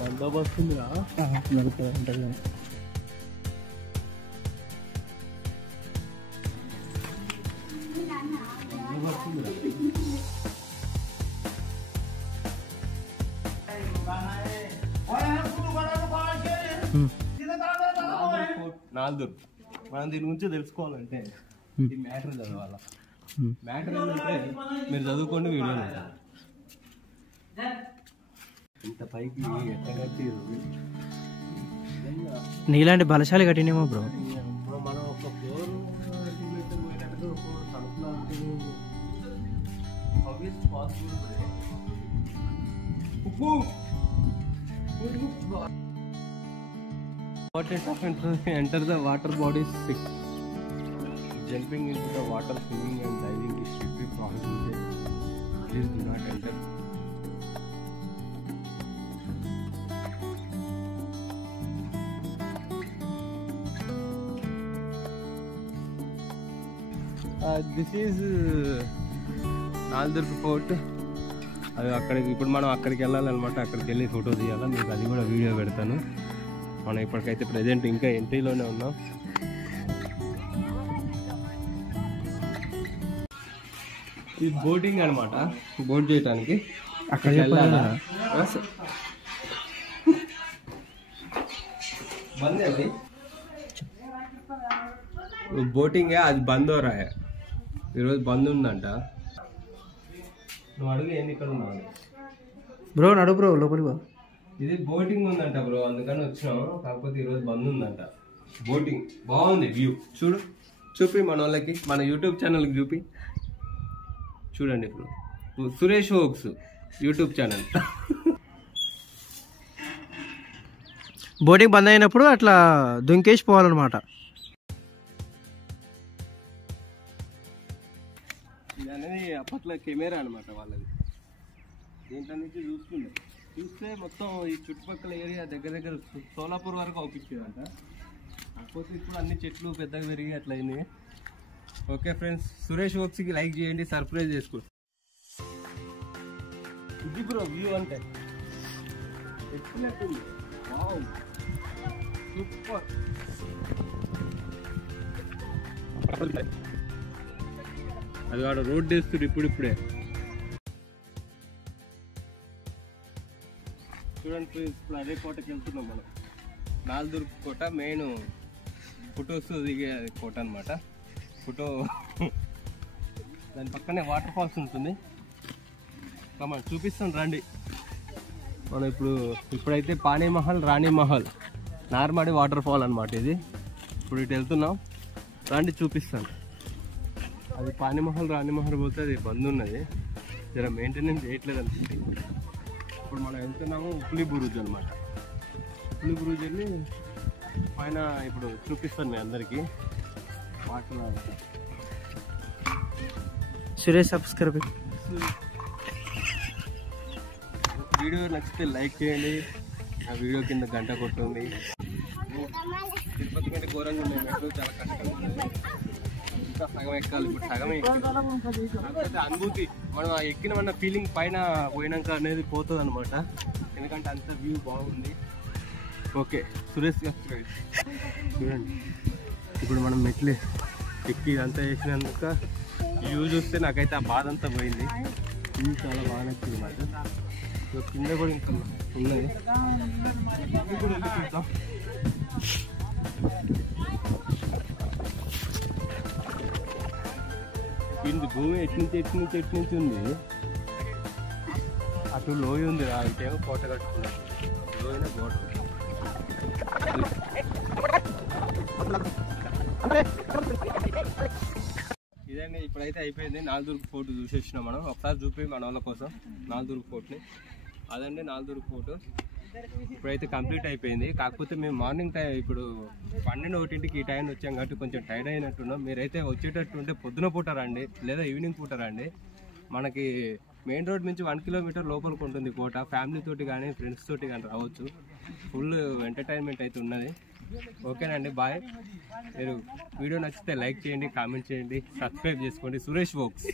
బందోబస్తు ఉందిరా ఉంటుంది. నాలుగు మనం దీని గురించి తెలుసుకోవాలంటే ఈ మ్యాటర్ చదవాల. మ్యాటర్ ఏంటంటే మీరు చదువుకోండి, వీడియో ఇంత పైకి ఎట్లా కట్టి నీలాంటి బలశాలి కట్టినేమో బ్రో. మనం ఒక floor enter the water bodies 6. Jumping into the water, swimming and diving is strictly prohibited. Please do not enter. This is Naldurg fort. అది అక్కడికి ఇప్పుడు మనం అక్కడికి వెళ్ళాలన్నమాట. అక్కడికి వెళ్ళి ఫోటో తీయాలి. మీకు అది కూడా వీడియో పెడతాను. మనం ఇప్పటికైతే ప్రజెంట్ ఇంకా ఎంట్రీలోనే ఉన్నాం. ఇది బోటింగ్ అనమాట. బోట్ చేయడానికి అక్కడ వెళ్ళాలా? బంద్ అది బోటింగ్. అది బంద్ రా, ఈరోజు బంద్ ఉందంట. నువ్వు అడుగు ఏంది ఇక్కడ ఉన్నావు బ్రో. నడు బ్రో, లోపలికి పో. ఇది బోటింగ్ ఉందంట బ్రో, అందుకని వచ్చినాం. కాకపోతే ఈరోజు బంద్ ఉందంట. బోటింగ్ బాగుంది, వ్యూ చూడు. చూపి మన వాళ్ళకి, మన యూట్యూబ్ ఛానల్కి చూపి. చూడండి బ్రో, సురేష్ హోక్స్ యూట్యూబ్ ఛానల్. బోటింగ్ బంద్ అయినప్పుడు అట్లా దుంకేసి పోవాలన్నమాట. ఇది అనేది అప్పట్లో కెమెరా అనమాట వాళ్ళది. దీంట్లో నుంచి చూస్తే మొత్తం ఈ చుట్టుపక్కల ఏరియా దగ్గర దగ్గర సోలాపూర్ వరకు అవుపించేదంట. కాకపోతే ఇప్పుడు అన్ని చెట్లు పెద్దగా పెరిగి అట్లా అయినాయి. ఓకే ఫ్రెండ్స్, సురేష్ హోక్స్కి లైక్ చేయండి, సర్ప్రైజ్ చేసుకోండి. ఇది బ్రో వ్యూ అంటే ఎక్సలెంట్, వావ్ సూపర్. అది వాడు రోడ్ వేస్తుంది ఇప్పుడిప్పుడే. చూడండి, ఇప్పుడు అదే కోటకి వెళ్తున్నాం మనం. నాల్దుర్గ్ కోట మెయిన్ ఫొటోస్ దిగే కోట అనమాట. ఫోటో దాని పక్కనే వాటర్ ఫాల్స్ ఉంటుంది. మనం చూపిస్తాం రండి. మనం ఇప్పుడైతే పానీ మహల్, రాణి మహల్, నార్మడి వాటర్ ఫాల్ అనమాట ఇది. ఇప్పుడు ఇటు వెళ్తున్నాం, రండి చూపిస్తాను. అది పానీ మహల్, రాణి మహల్ పోతే అది బంద్ ఉన్నది, జర మెయింటెనెన్స్ చేయట్లేదు అనిపిస్తుంది. ఇప్పుడు మనం వెళ్తున్నాము ఉప్లీ బురుజ్ అనమాట. ఉప్లీ బురుజ్ వెళ్ళి పైన ఇప్పుడు చూపిస్తాను మీ అందరికీ. Water Suresh subscribe. వీడియో నచ్చితే లైక్ చేయండి, ఆ వీడియో కింద గంట కొట్టండి. తిరుపతి కంటే ఘోరంగా ఉన్నాయి మెట్లు, చాలా కష్టంగా ఉన్నాయి. ఇంకా సగం ఎక్కాలి, ఇప్పుడు సగమే ఎక్కాలి. అనుభూతి మనం ఎక్కిన ఫీలింగ్ పైన పోయినాక అనేది పోతుంది అనమాట. ఎందుకంటే అంత వ్యూ బాగుంది. ఓకే సురేష్ చూడండి, ఇప్పుడు మనం మెట్లు ఎక్కి అంతా చేసినందుక వ్యూ చూస్తే నాకైతే ఆ బాధ అంతా పోయింది. వ్యూ చాలా బాగా నచ్చింది మాట. కింద కూడా ఇంకా ఉన్నది. కింది భూమి ఎట్నుంచి ఉంది. అటు లోయ ఉంది రా, ఇటేమో కోట కట్టుకున్నాడు. లోయన కోట. ఇదండి, ఇప్పుడైతే అయిపోయింది. నాల్దుర్గ్ ఫోర్ట్ చూసేసినాం మనం. ఒకసారి చూపి మన వాళ్ళ కోసం నాల్దుర్గ్ ఫోర్ట్ని. అదండి నాల్దుర్గ్ ఫోర్ట్. ఇప్పుడైతే కంప్లీట్ అయిపోయింది. కాకపోతే మేము మార్నింగ్ టైం ఇప్పుడు 12-1కి ఈ టైం వచ్చాం కాబట్టి కొంచెం టైర్డ్ అయినట్టున్నాం. మీరైతే వచ్చేటట్టు ఉంటే పొద్దున పూట రండి, లేదా ఈవినింగ్ పూట రండి. మనకి మెయిన్ రోడ్ నుంచి 1 కిలోమీటర్ లోపలికి ఉంటుంది కోట. ఫ్యామిలీ తోటి కానీ ఫ్రెండ్స్ తోటి కానీ రావచ్చు. ఫుల్ ఎంటర్టైన్మెంట్ అయితే ఉన్నది. ఓకేనండి, బాయ్. మీరు వీడియో నచ్చితే లైక్ చేయండి, కామెంట్ చేయండి, సబ్స్క్రైబ్ చేసుకోండి. సురేష్ వోక్స్.